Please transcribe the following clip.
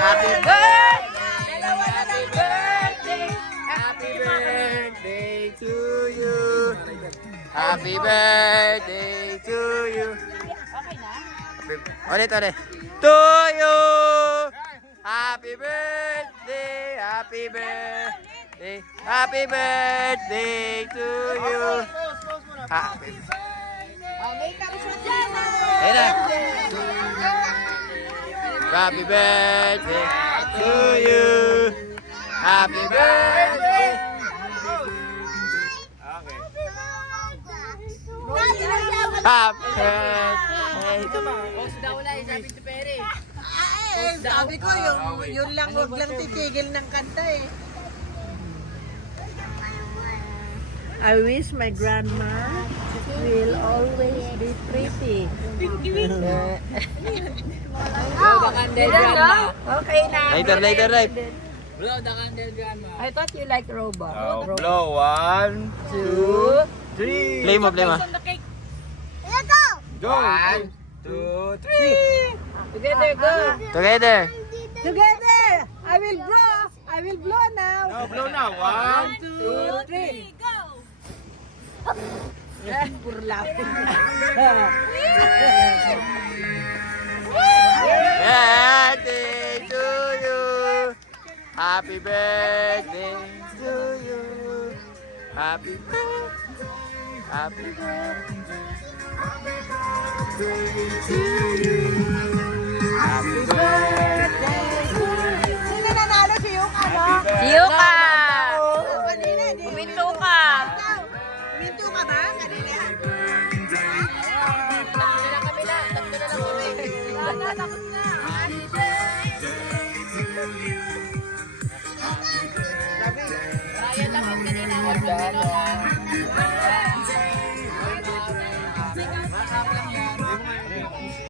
Happy birthday! Happy birthday! Happy birthday to you! Happy birthday to you! Ulit. To you! Happy birthday! Happy birthday! Happy birthday to you! Happy Ayun na! Happy birthday to you! Happy birthday! Happy birthday! Sabi ko, yun lang, huwag lang titigil ng kanta eh. I wish my grandma will always be pretty. Okay na. Later, right? Blow the candle, grandma. I thought you like robot. Blow, 1, 2, 3. Play mo. Let's Go! 1, 2, 3. Together, go. Together. Together. I will blow now. No, blow now. 1, 2, 3. go! Puro lapin. birthday to you. Happy birthday to you. Happy birthday. Happy birthday to you.